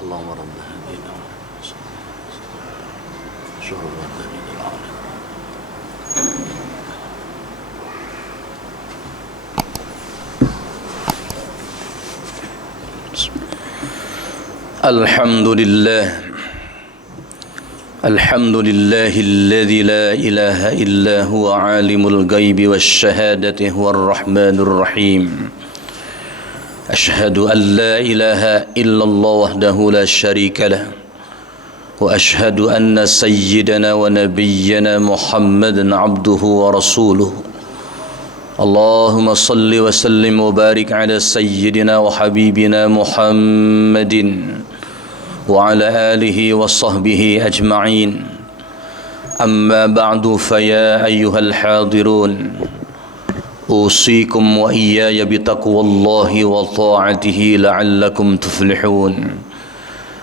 اللهم رب هدينا شر من العالم. الحمد لله الذي لا إله إلا هو عالم الغيب والشهادة هو الرحمن الرحيم. أشهد أن لا إله إلا الله وحده لا شريك له وأشهد أن سيدنا ونبينا محمدا عبده ورسوله. اللهم صل وسلم وبارك على سيدنا وحبيبنا محمد وعلى آله وصحبه أجمعين. أما بعد فيا أيها الحاضرون أوصيكم وإياي بتقوى الله وطاعته لعلكم تفلحون.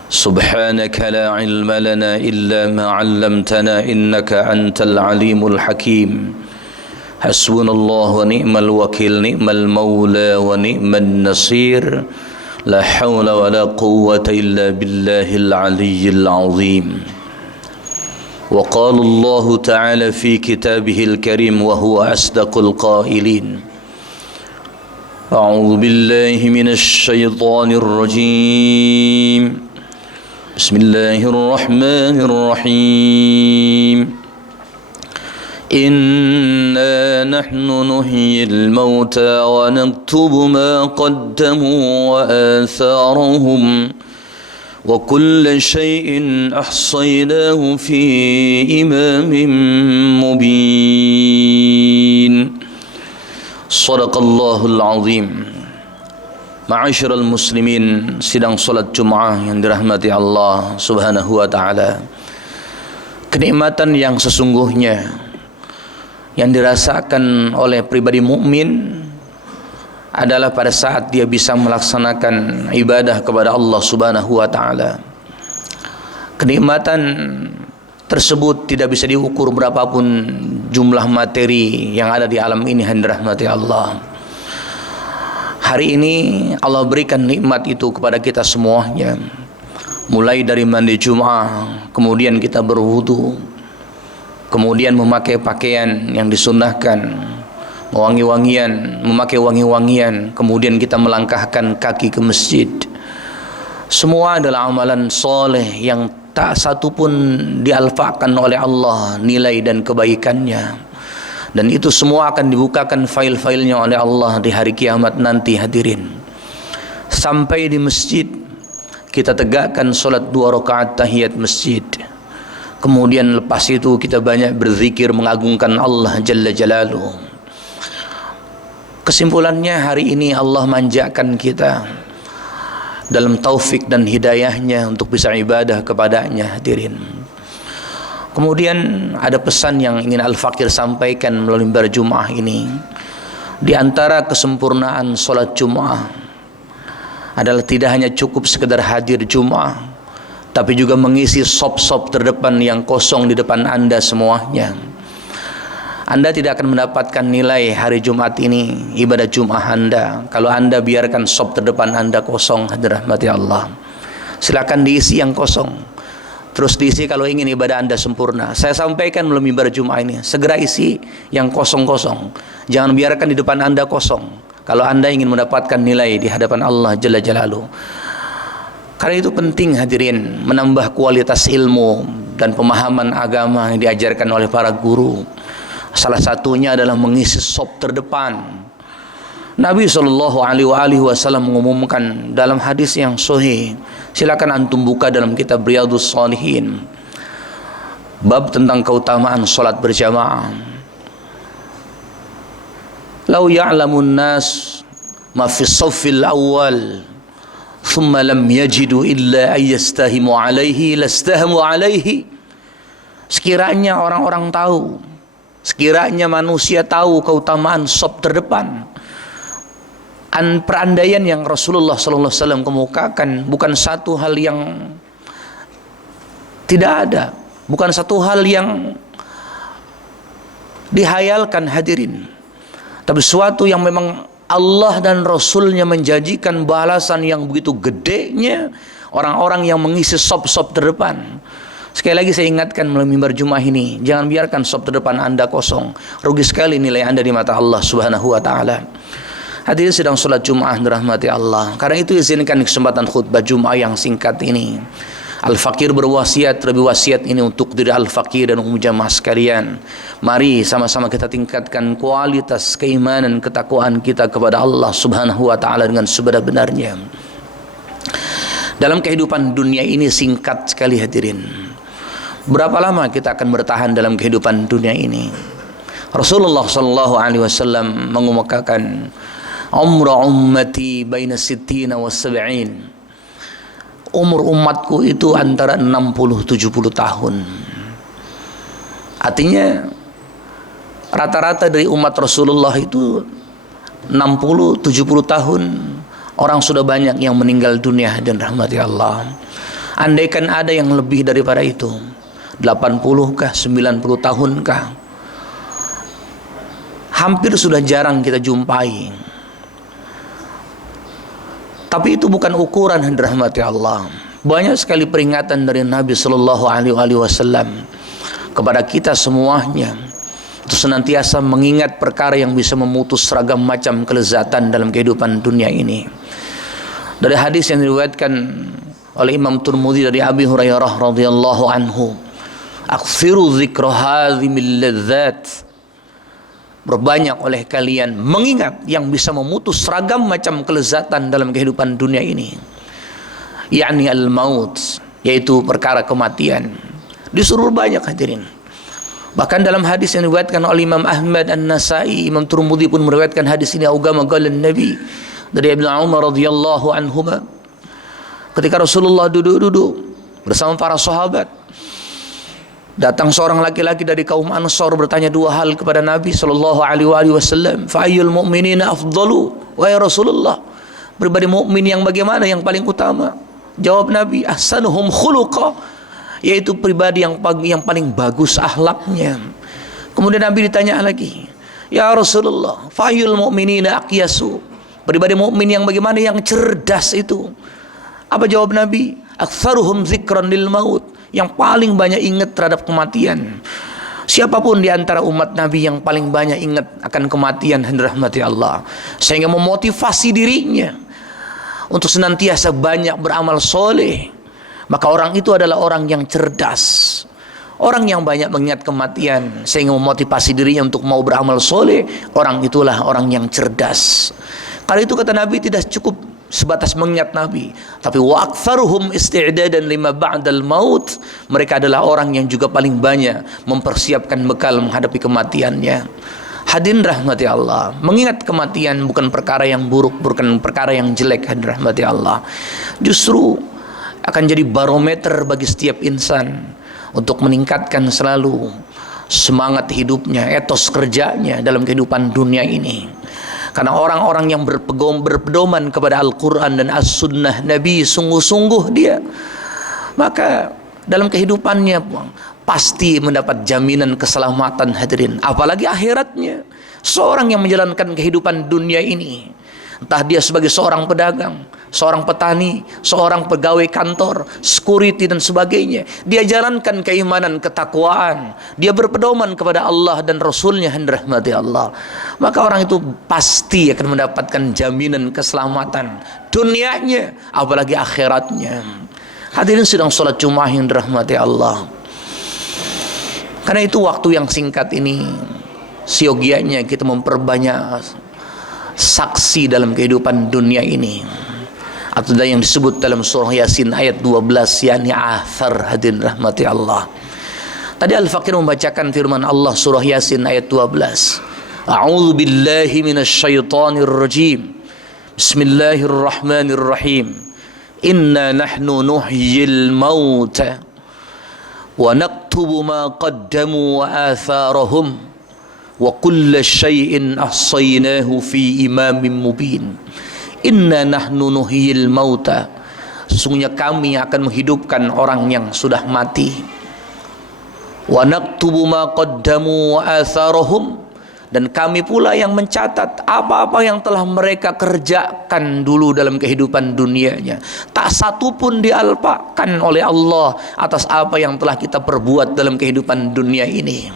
سبحانك لا علم لنا إلا ما علمتنا إنك أنت العليم الحكيم. حسبنا الله ونعم الوكيل نعم المولى ونعم النصير. لا حول ولا قوة إلا بالله العلي العظيم. وقال الله تعالى في كتابه الكريم وهو أصدق القائلين: أعوذ بالله من الشيطان الرجيم. بسم الله الرحمن الرحيم. إنا نحن نحيي الموتى ونكتب ما قدموا وآثارهم وكل شيء أحصيناه في إمام مبين. صدق الله العظيم. Ma'asyiral muslimin, sidang salat Jumat yang dirahmati Allah Subhanahu wa taala. Kenikmatan yang sesungguhnya yang dirasakan oleh pribadi mukmin adalah pada saat dia bisa melaksanakan ibadah kepada Allah Subhanahu wa taala. Kenikmatan tersebut tidak bisa diukur berapapun jumlah materi yang ada di alam ini, yang dirahmati Allah. Hari ini Allah berikan nikmat itu kepada kita semuanya. Mulai dari mandi Jumat, kemudian kita berwudu, kemudian memakai pakaian yang disunnahkan, memakai wangi-wangian, kemudian kita melangkahkan kaki ke masjid. Semua adalah amalan soleh yang tak satu pun dialfakan oleh Allah nilai dan kebaikannya. Dan itu semua akan dibukakan file-filenya oleh Allah di hari kiamat nanti, hadirin. Sampai di masjid kita tegakkan solat 2 rakaat tahiyat masjid. Kemudian lepas itu kita banyak berzikir mengagungkan Allah Jalla Jalaluhu. Kesimpulannya, hari ini Allah manjakan kita dalam taufik dan hidayahnya untuk bisa ibadah kepadanya, hadirin. Kemudian ada pesan yang ingin Al-Fakir sampaikan melalui mimbar Jum'ah ini. Di antara kesempurnaan solat Jum'ah adalah tidak hanya cukup sekedar hadir Jum'ah, tapi juga mengisi sop-sop terdepan yang kosong di depan Anda semuanya. Anda tidak akan mendapatkan nilai hari Jumat ini, ibadah Jum'ah Anda, kalau Anda biarkan sop terdepan Anda kosong, hadirin rahmati Allah. Silakan diisi yang kosong. Terus diisi kalau ingin ibadah Anda sempurna. Saya sampaikan melalui mimbar Jumat ini, segera isi yang kosong-kosong. Jangan biarkan di depan Anda kosong kalau Anda ingin mendapatkan nilai di hadapan Allah Jalla Jalaluhu. Karena itu penting, hadirin, menambah kualitas ilmu dan pemahaman agama yang diajarkan oleh para guru. Salah satunya adalah mengisi sop terdepan. Nabi SAW mengumumkan dalam hadis yang sahih, silakan antum buka dalam kitab Riyadhus Shalihin, bab tentang keutamaan salat berjamaah. Lau ya'lamun nas ma fi shaffil awal thumma lam yajidu illa ayyastahimu alaihi lastahamu alaihi. Sekiranya orang-orang tahu, sekiranya manusia tahu keutamaan saf terdepan, perandaian yang Rasulullah SAW kemukakan bukan satu hal yang tidak ada, bukan satu hal yang dihayalkan, hadirin, tapi suatu yang memang Allah dan Rasulnya menjanjikan balasan yang begitu gedenya orang-orang yang mengisi sop-sop terdepan. Sekali lagi saya ingatkan melalui mimbar Jumat ini, jangan biarkan sop terdepan Anda kosong. Rugi sekali nilai Anda di mata Allah Subhanahu wa taala. Hadirin sedang salat Jumat dirahmati Allah. Karena itu izinkan kesempatan khutbah Jumat yang singkat ini. Al-Fakir berwasiat, lebih wasiat ini untuk diri Al-Fakir dan umum jamaah sekalian. Mari sama-sama kita tingkatkan kualitas keimanan, ketakwaan kita kepada Allah Subhanahu wa taala dengan sebenar-benarnya. Dalam kehidupan dunia ini singkat sekali hadirin. Berapa lama kita akan bertahan dalam kehidupan dunia ini? Rasulullah sallallahu alaihi wasallam mengemukakan umru ummati baina sittina wa sab'in. Umur umatku itu antara 60-70 tahun. Artinya rata-rata dari umat Rasulullah itu 60-70 tahun. Orang sudah banyak yang meninggal dunia dan rahmati Allah. Andaikan ada yang lebih daripada itu, 80 kah, 90 tahun kah, hampir sudah jarang kita jumpai. Tapi itu bukan ukuran yang dirahmati Allah. Banyak sekali peringatan dari Nabi Sallallahu Alaihi Wasallam kepada kita semuanya untuk senantiasa mengingat perkara yang bisa memutus seragam macam kelezatan dalam kehidupan dunia ini. Dari hadis yang diriwayatkan oleh Imam Tirmidzi dari Abi Hurairah radhiyallahu anhu, "Aktsiru dzikra hadzimil ladzat." Berbanyak oleh kalian mengingat yang bisa memutus seragam macam kelezatan dalam kehidupan dunia ini, yakni al-maut, yaitu perkara kematian. Disuruh banyak hadirin. Bahkan dalam hadis yang diriwayatkan oleh Imam Ahmad An-Nasai, Imam Tirmidzi pun meriwayatkan hadis ini agama qalan Nabi dari Ibnu Umar radhiyallahu anhuma. Ketika Rasulullah duduk-duduk bersama para sahabat, datang seorang laki-laki dari kaum Ansar bertanya dua hal kepada Nabi sallallahu alaihi wasallam. Fa ayyul mu'minina afdalu? Wahai Rasulullah, pribadi mukmin yang bagaimana yang paling utama? Jawab Nabi, ahsanuhum khuluqa, yaitu pribadi yang paling bagus akhlaknya. Kemudian Nabi ditanya lagi, ya Rasulullah, fa ayyul mu'minina aqyasu? Pribadi mukmin yang bagaimana yang cerdas itu? Apa jawab Nabi? Aktsaruhum dzikran lil maut, yang paling banyak ingat terhadap kematian. Siapapun di antara umat Nabi yang paling banyak ingat akan kematian dan rahmati Allah, sehingga memotivasi dirinya untuk senantiasa banyak beramal soleh, maka orang itu adalah orang yang cerdas. Orang yang banyak mengingat kematian sehingga memotivasi dirinya untuk mau beramal soleh, orang itulah orang yang cerdas. Karena itu kata Nabi tidak cukup sebatas mengingat Nabi, tapi wa aktsaruhum isti'dadan lima ba'dal maut, mereka adalah orang yang juga paling banyak mempersiapkan bekal menghadapi kematiannya. Hadirin rahmati Allah, mengingat kematian bukan perkara yang buruk, bukan perkara yang jelek. Hadirin rahmati Allah, justru akan jadi barometer bagi setiap insan untuk meningkatkan selalu semangat hidupnya, etos kerjanya dalam kehidupan dunia ini. Karena orang-orang yang berpedoman kepada Al-Quran dan As-Sunnah Nabi sungguh-sungguh dia, maka dalam kehidupannya pasti mendapat jaminan keselamatan hadirin, apalagi akhiratnya. Seorang yang menjalankan kehidupan dunia ini, entah dia sebagai seorang pedagang, seorang petani, seorang pegawai kantor, security dan sebagainya, dia jalankan keimanan, ketakwaan, dia berpedoman kepada Allah dan Rasulnya yang dirahmati Allah, maka orang itu pasti akan mendapatkan jaminan keselamatan dunianya apalagi akhiratnya. Hadirin sedang sholat Jumat yang dirahmati Allah, karena itu waktu yang singkat ini siogianya kita memperbanyak saksi dalam kehidupan dunia ini, atau yang disebut dalam surah Yasin ayat 12, yakni athar. Hadirin rahmati Allah, tadi Al-Fakir membacakan firman Allah surah Yasin ayat 12, a'udzu billahi minasyaitonir rajim, bismillahirrahmanirrahim, inna nahnu nuhyil mauta wa naktubu ma qaddamu wa atharahum wa kulla syai'in ahsaynahu fi imamin mubin. Inna nahnu nuhyil mauta, sesungguhnya kami akan menghidupkan orang yang sudah mati. Wa naktubu ma qaddamu wa atharahum, dan kami pula yang mencatat apa-apa yang telah mereka kerjakan dulu dalam kehidupan dunianya. Tak satu pun dialpakan oleh Allah atas apa yang telah kita perbuat dalam kehidupan dunia ini.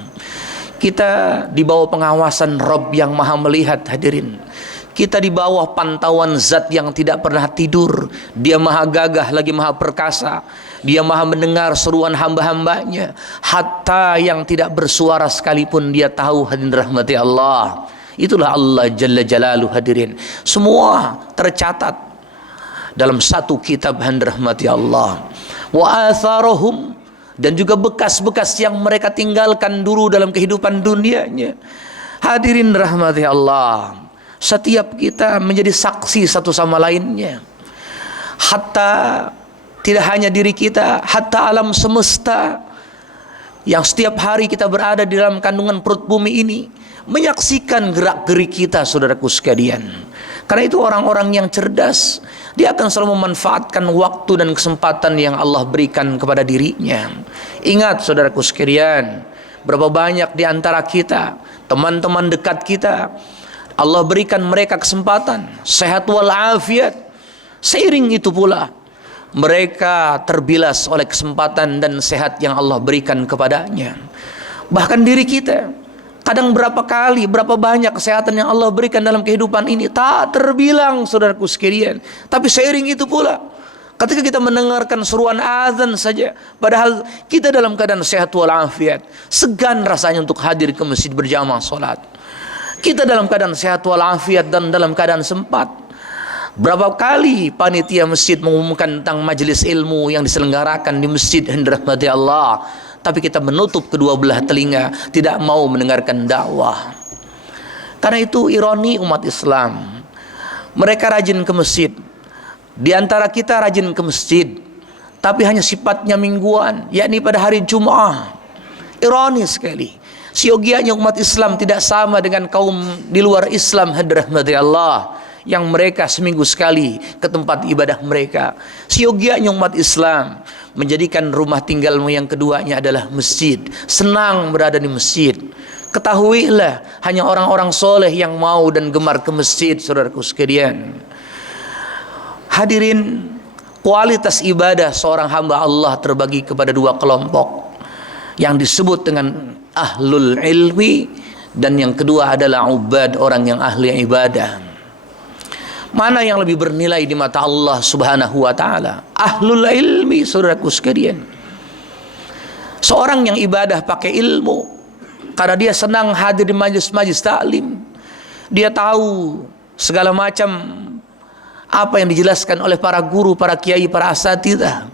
Kita di bawah pengawasan Rabb yang Maha melihat, hadirin. Kita di bawah pantauan Zat yang tidak pernah tidur. Dia Maha gagah lagi Maha perkasa. Dia Maha mendengar seruan hamba-hambanya. Hatta yang tidak bersuara sekalipun Dia tahu, hadirin rahmati Allah. Itulah Allah Jalla Jalaluhu, hadirin. Semua tercatat dalam satu kitab, hadirin rahmati Allah. Wa atharahum, dan juga bekas-bekas yang mereka tinggalkan dulu dalam kehidupan dunianya. Hadirin rahmati Allah, setiap kita menjadi saksi satu sama lainnya. Hatta tidak hanya diri kita, hatta alam semesta yang setiap hari kita berada di dalam kandungan perut bumi ini menyaksikan gerak-gerik kita, saudaraku sekalian. Karena itu orang-orang yang cerdas, dia akan selalu memanfaatkan waktu dan kesempatan yang Allah berikan kepada dirinya. Ingat, saudaraku sekalian, berapa banyak di antara kita, teman-teman dekat kita, Allah berikan mereka kesempatan sehat walafiat. Seiring itu pula mereka terbilas oleh kesempatan dan sehat yang Allah berikan kepadanya. Bahkan diri kita, kadang berapa kali, berapa banyak kesehatan yang Allah berikan dalam kehidupan ini tak terbilang, saudaraku sekalian. Tapi seiring itu pula, ketika kita mendengarkan seruan azan saja, padahal kita dalam keadaan sehat walafiat, segan rasanya untuk hadir ke masjid berjamaah salat. Kita dalam keadaan sehat walafiat dan dalam keadaan sempat. Berapa kali panitia masjid mengumumkan tentang majelis ilmu yang diselenggarakan di masjid, rahmati Allah, tapi kita menutup kedua belah telinga, tidak mau mendengarkan dakwah. Karena itu ironi umat Islam, mereka rajin ke masjid, di antara kita rajin ke masjid, tapi hanya sifatnya mingguan, yakni pada hari Jum'ah. Ironi sekali, siogianya umat Islam tidak sama dengan kaum di luar Islam, rahmati Allah, yang mereka seminggu sekali ke tempat ibadah mereka. Siogianya umat Islam menjadikan rumah tinggalmu yang keduanya adalah masjid, senang berada di masjid. Ketahuilah, hanya orang-orang soleh yang mau dan gemar ke masjid, saudaraku sekalian. Hadirin, kualitas ibadah seorang hamba Allah terbagi kepada dua kelompok, yang disebut dengan ahlul ilmi, dan yang kedua adalah ubad, orang yang ahli ibadah. Mana yang lebih bernilai di mata Allah Subhanahu wa ta'ala? Ahlul ilmi, saudaraku sekalian. Seorang yang ibadah pakai ilmu, karena dia senang hadir di majlis-majlis taklim. Dia tahu segala macam apa yang dijelaskan oleh para guru, para kiai, para asatidzah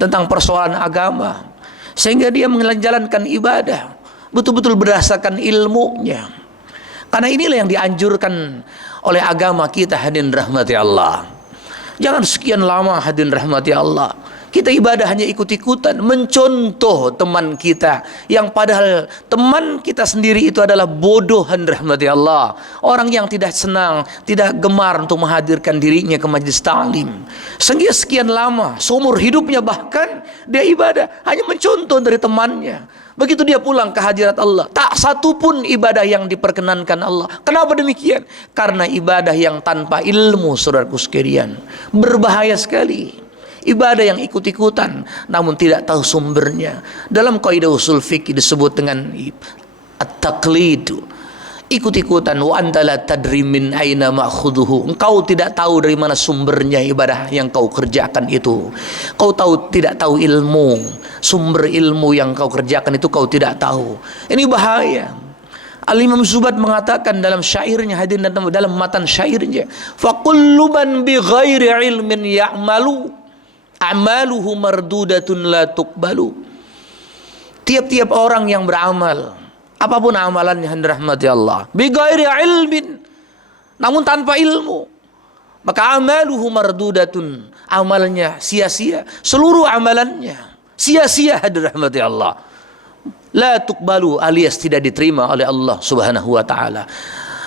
tentang persoalan agama, sehingga dia menjalankan ibadah betul-betul berdasarkan ilmunya. Karena inilah yang dianjurkan oleh agama kita, hadirin rahmati Allah. Jangan sekian lama, hadirin rahmati Allah, kita ibadah hanya ikut-ikutan, mencontoh teman kita, yang padahal teman kita sendiri itu adalah bodoh, hadirin rahmati Allah. Orang yang tidak senang, tidak gemar untuk menghadirkan dirinya ke majlis ta'lim. Sehingga sekian lama, seumur hidupnya bahkan, dia ibadah hanya mencontoh dari temannya. Begitu dia pulang ke hadirat Allah, tak satu pun ibadah yang diperkenankan Allah. Kenapa demikian? Karena ibadah yang tanpa ilmu, saudaraku sekalian, berbahaya sekali. Ibadah yang ikut-ikutan namun tidak tahu sumbernya. Dalam kaidah usul fikih disebut dengan at-taqlid, ikut-ikutan. Wa anta la tadri min aina ma'khudhuhu, engkau tidak tahu dari mana sumbernya ibadah yang kau kerjakan itu. Kau tidak tahu ilmu, sumber ilmu yang kau kerjakan itu kau tidak tahu. Ini bahaya. Al-Imam Zubat mengatakan dalam syairnya, hadirin dalam matan syairnya, fa kullu man bi ghairi ilmin ya'malu a'maluhu mardudatun la tuqbalu. Tiap-tiap orang yang beramal, apapun amalannya, rahmati Allah, bi ghairi ilmin, namun tanpa ilmu, maka amaluhu mardudatun, amalnya sia-sia, seluruh amalannya sia-sia, rahmati Allah, la tuqbalu, alias tidak diterima oleh Allah Subhanahu wa ta'ala.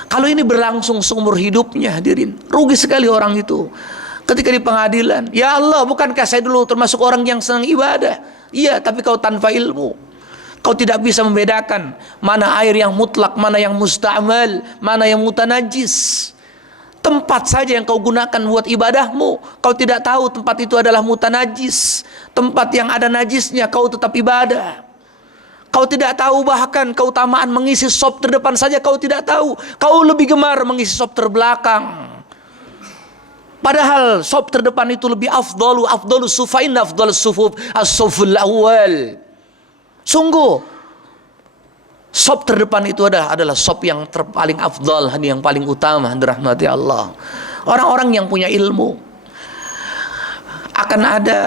Kalau ini berlangsung seumur hidupnya, hadirin, rugi sekali orang itu. Ketika di pengadilan, ya Allah, bukankah saya dulu termasuk orang yang senang ibadah? Iya, tapi kau tanpa ilmu. Kau tidak bisa membedakan mana air yang mutlak, mana yang musta'mal, mana yang mutanajis. Tempat saja yang kau gunakan buat ibadahmu, kau tidak tahu tempat itu adalah mutanajis. Tempat yang ada najisnya kau tetap ibadah. Kau tidak tahu bahkan keutamaan mengisi sop terdepan saja kau tidak tahu. Kau lebih gemar mengisi sop terbelakang. Padahal sop terdepan itu lebih afdalus sufain afdalus sufuf as-suful awal. Sungguh sop terdepan itu adalah sop yang paling afdal, yang paling utama, dirahmati Allah. Orang-orang yang punya ilmu akan ada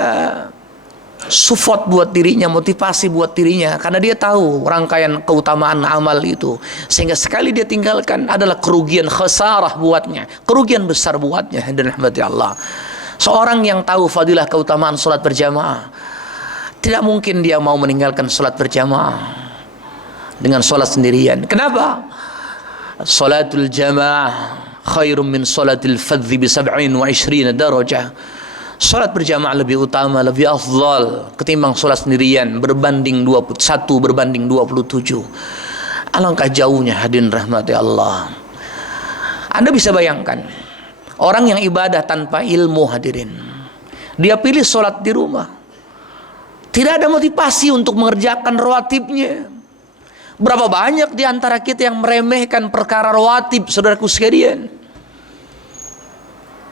support buat dirinya, motivasi buat dirinya, karena dia tahu rangkaian keutamaan amal itu, sehingga sekali dia tinggalkan adalah kerugian, khasarah buatnya, kerugian besar buatnya, dirahmati Allah. Seorang yang tahu fadilah keutamaan salat berjamaah, tidak mungkin dia mau meninggalkan salat berjamaah dengan salat sendirian. Kenapa? Salatul jamaah khairum min salatil fadhi bi 27 darajah. Salat berjamaah lebih utama, lebih afdal ketimbang salat sendirian, berbanding 21 berbanding 27. Alangkah jauhnya, hadirin rahmati Allah. Anda bisa bayangkan orang yang ibadah tanpa ilmu, hadirin. Dia pilih salat di rumah. Tidak ada motivasi untuk mengerjakan rawatibnya. Berapa banyak di antara kita yang meremehkan perkara rawatib, saudaraku sekalian.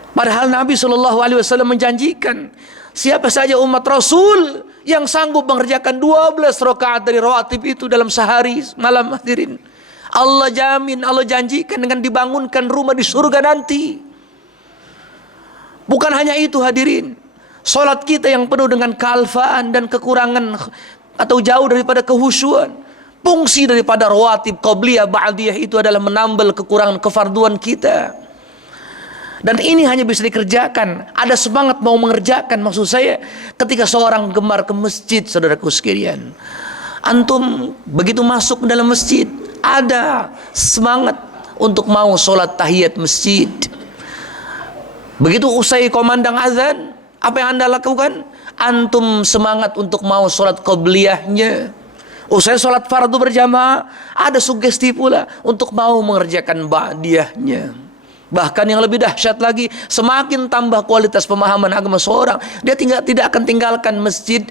Padahal Nabi SAW menjanjikan, siapa saja umat Rasul yang sanggup mengerjakan 12 rakaat dari rawatib itu dalam sehari malam, hadirin, Allah jamin, Allah janjikan dengan dibangunkan rumah di surga nanti. Bukan hanya itu, hadirin, salat kita yang penuh dengan kealfaan dan kekurangan atau jauh daripada kehusyuan. Fungsi daripada rawatib qabliyah ba'diyah itu adalah menambal kekurangan kefarduan kita. Dan ini hanya bisa dikerjakan, ada semangat mau mengerjakan, maksud saya ketika seorang gemar ke masjid, saudaraku sekalian. Antum begitu masuk ke dalam masjid, ada semangat untuk mau sholat tahiyat masjid. Begitu usai komandang azan, apa yang Anda lakukan? Antum semangat untuk mau sholat qabliyahnya. Usai sholat fardu berjamaah, ada sugesti pula untuk mau mengerjakan ba'diyahnya. Bahkan yang lebih dahsyat lagi, semakin tambah kualitas pemahaman agama seorang, dia tidak akan tinggalkan masjid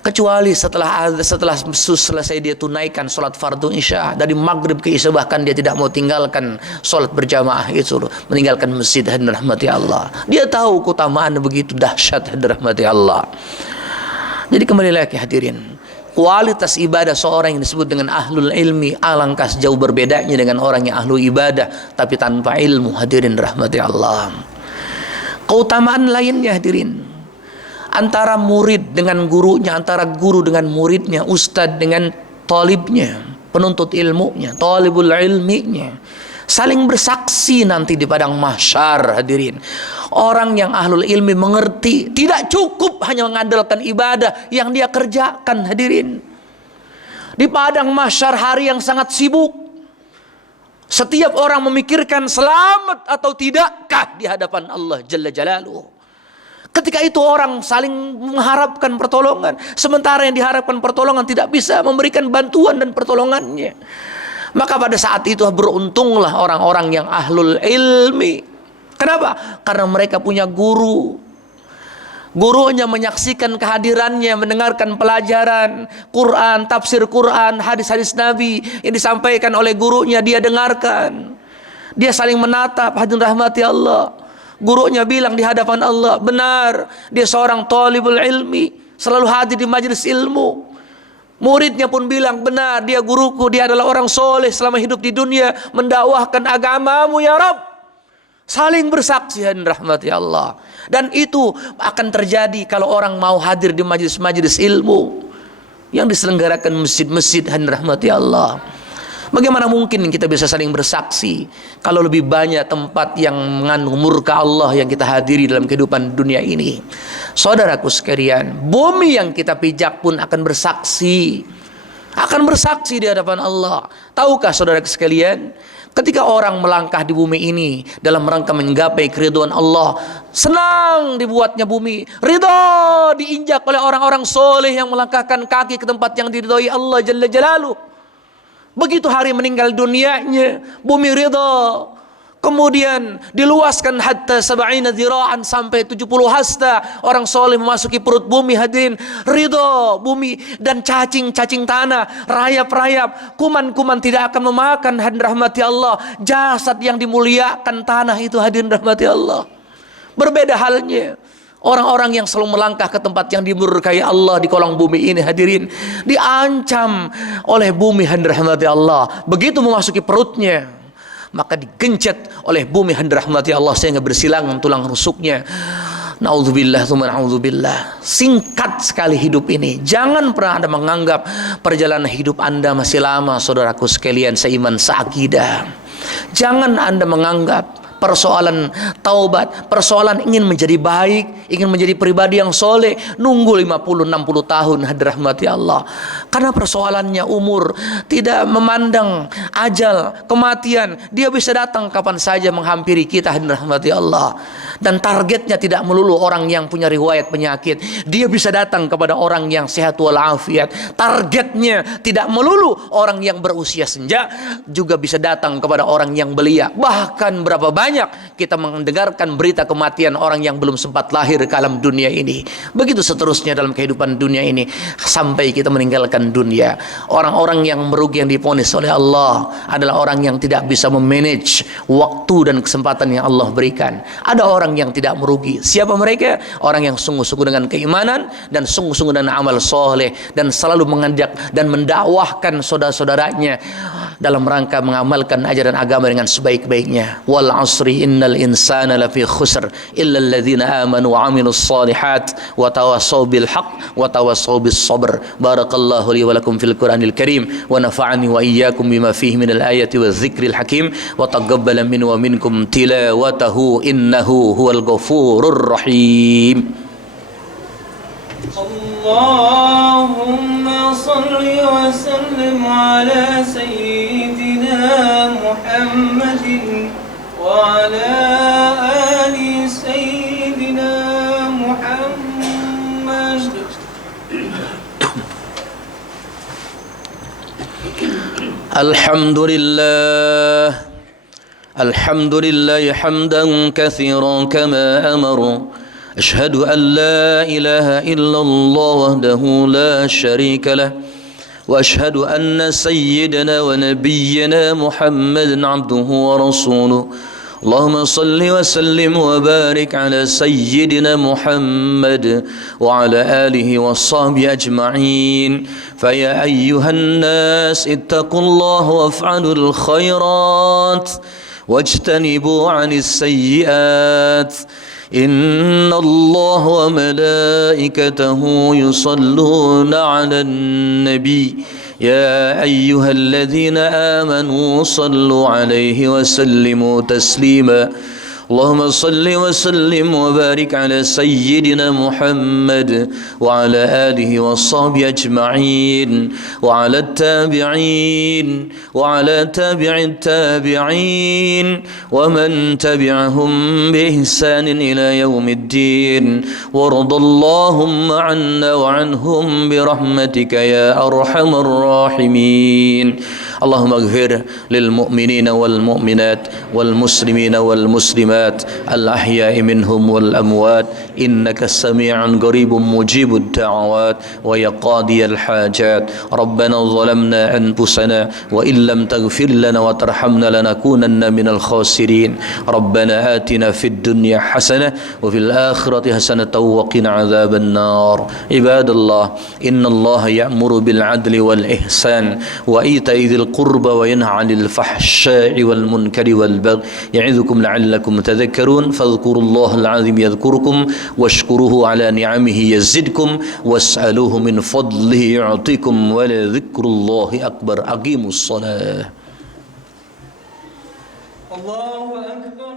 kecuali setelah selesai dia tunaikan sholat fardu isya. Dari maghrib ke isya bahkan dia tidak mau tinggalkan sholat berjamaah itu, meninggalkan masjid, hadirin rahmati Allah. Dia tahu keutamaan begitu dahsyat, hadirin rahmati Allah. Jadi kembali lagi, hadirin, kualitas ibadah seorang yang disebut dengan ahlul ilmi alangkah jauh berbedanya dengan orang yang ahlu ibadah tapi tanpa ilmu, hadirin rahmati Allah. Keutamaan lainnya, hadirin, antara murid dengan gurunya, antara guru dengan muridnya, ustadz dengan talibnya, penuntut ilmunya, talibul ilminya, saling bersaksi nanti di padang mahsyar, hadirin. Orang yang ahlul ilmi mengerti, tidak cukup hanya mengandalkan ibadah yang dia kerjakan, hadirin. Di padang mahsyar, hari yang sangat sibuk, setiap orang memikirkan selamat atau tidakkah di hadapan Allah Jalla Jalaluhu. Ketika itu orang saling mengharapkan pertolongan, sementara yang diharapkan pertolongan tidak bisa memberikan bantuan dan pertolongannya. Maka pada saat itu beruntunglah orang-orang yang ahlul ilmi. Kenapa? Karena mereka punya guru. Gurunya menyaksikan kehadirannya, mendengarkan pelajaran Quran, tafsir Quran, hadis-hadis Nabi yang disampaikan oleh gurunya, dia dengarkan. Dia saling menatap, hadirin rahmati Allah. Gurunya bilang di hadapan Allah, benar, dia seorang talibul ilmi, selalu hadir di majelis ilmu. Muridnya pun bilang, benar, dia guruku, dia adalah orang soleh selama hidup di dunia, mendakwahkan agamamu ya Rabb. Saling bersaksi, hadirin rahmati Allah. Dan itu akan terjadi kalau orang mau hadir di majelis-majelis ilmu yang diselenggarakan masjid-masjid, hadirin rahmati Allah. Bagaimana mungkin kita bisa saling bersaksi kalau lebih banyak tempat yang mengandung murka Allah yang kita hadiri dalam kehidupan dunia ini. Saudaraku sekalian, bumi yang kita pijak pun akan bersaksi di hadapan Allah. Tahukah saudaraku sekalian, Ketika orang melangkah di bumi ini dalam rangka menggapai keridhaan Allah, senang dibuatnya bumi, ridha diinjak oleh orang-orang soleh yang melangkahkan kaki ke tempat yang diridhoi Allah Jalla Jalaluh. Begitu hari meninggal dunianya, bumi ridha. Kemudian diluaskan hatta sab'ina dzira'an, sampai 70 hasta. Orang soleh memasuki perut bumi, hadirin. Ridho bumi dan cacing-cacing tanah, rayap-rayap, kuman-kuman tidak akan memakan, hadirin rahmati Allah. Jasad yang dimuliakan tanah itu, hadirin rahmati Allah. Berbeda halnya orang-orang yang selalu melangkah ke tempat yang dimurkai Allah di kolong bumi ini, hadirin. Diancam oleh bumi, hadirin rahmati Allah. Begitu memasuki perutnya, maka digencet oleh bumi, hadirin rahmati Allah, sehingga bersilangan tulang rusuknya. Naudzubillah tsumma naudzubillah. Singkat sekali hidup ini. Jangan pernah Anda menganggap perjalanan hidup Anda masih lama, saudaraku sekalian seiman seakidah. Jangan Anda menganggap persoalan taubat, persoalan ingin menjadi baik, ingin menjadi pribadi yang soleh, nunggu 50-60 tahun, hadirin rahmati Allah. Karena persoalannya umur, tidak memandang ajal, kematian. Dia bisa datang kapan saja menghampiri kita, hadirin rahmati Allah. Dan targetnya tidak melulu orang yang punya riwayat penyakit. Dia bisa datang kepada orang yang sehat walafiat. Targetnya tidak melulu orang yang berusia senja, juga bisa datang kepada orang yang belia. Bahkan berapa banyak kita mendengarkan berita kematian orang yang belum sempat lahir ke alam dunia ini. Begitu seterusnya dalam kehidupan dunia ini sampai kita meninggalkan dunia. Orang-orang yang merugi yang divonis oleh Allah adalah orang yang tidak bisa memanage waktu dan kesempatan yang Allah berikan. Ada orang yang tidak merugi. Siapa mereka? Orang yang sungguh-sungguh dengan keimanan dan sungguh-sungguh dengan amal soleh, dan selalu mengajak dan mendakwahkan saudara-saudaranya dalam rangka mengamalkan ajaran agama dengan sebaik-baiknya. Wal asri innal insana lafi khusr illa alladhina amanu wa amilus solihat wa tawassaw bil haqq wa tawassaw bis sabr. Barakallahu li wa lakum fil Qur'anil Karim wa nafa'ani wa iyyakum bima fihi minal ayati waz zikril hakim wa taqabbala minni wa minkum tilawatahu innahu huwal ghafurur rahim. Allahumma salli wa sallim ala sayyidina Muhammadin wa ala ali sayyidina Muhammad. Alhamdulillah, alhamdulillah hamdan katsiran kama amara. أشهد أن لا إله إلا الله وحده لا شريك له وأشهد أن سيدنا ونبينا محمد عبده ورسوله. اللهم صل وسلم وبارك على سيدنا محمد وعلى آله وصحبه أجمعين. فيا أيها الناس اتقوا الله وافعلوا الخيرات واجتنبوا عن السيئات. إن الله وملائكته يصلون على النبي يا أيها الذين آمنوا صلوا عليه وسلموا تسليما. اللهم صل وسلم وبارك على سيدنا محمد وعلى آله وصحبه أجمعين وعلى التابعين وعلى تابع التابعين ومن تبعهم بإحسان إلى يوم الدين. وارض اللهم عنا وعنهم برحمتك يا أرحم الراحمين. اللهم اغفر للمؤمنين والمؤمنات والمسلمين والمسلمات الأحياء منهم والأموات إنك سميع قريب مجيب الدعوات ويا قاضي الحاجات. ربنا ظلمنا أنفسنا وإن لم تغفر لنا وترحمنا لنكونن من الخاسرين. ربنا آتنا في الدنيا حسنة وفي الآخرة حسنة وقنا عذاب النار. عباد الله إن الله يأمر بالعدل والإحسان وإيتاء ذي القربى وينهى عن الفحشاء والمنكر والبغي يعظكم لعلكم تذكرون. فاذكروا الله العظيم يذكركم واشكروه على نعمه يزدكم واسألوه من فضله يعطيكم ولذكر الله أكبر. أقيموا الصلاة. الله أكبر.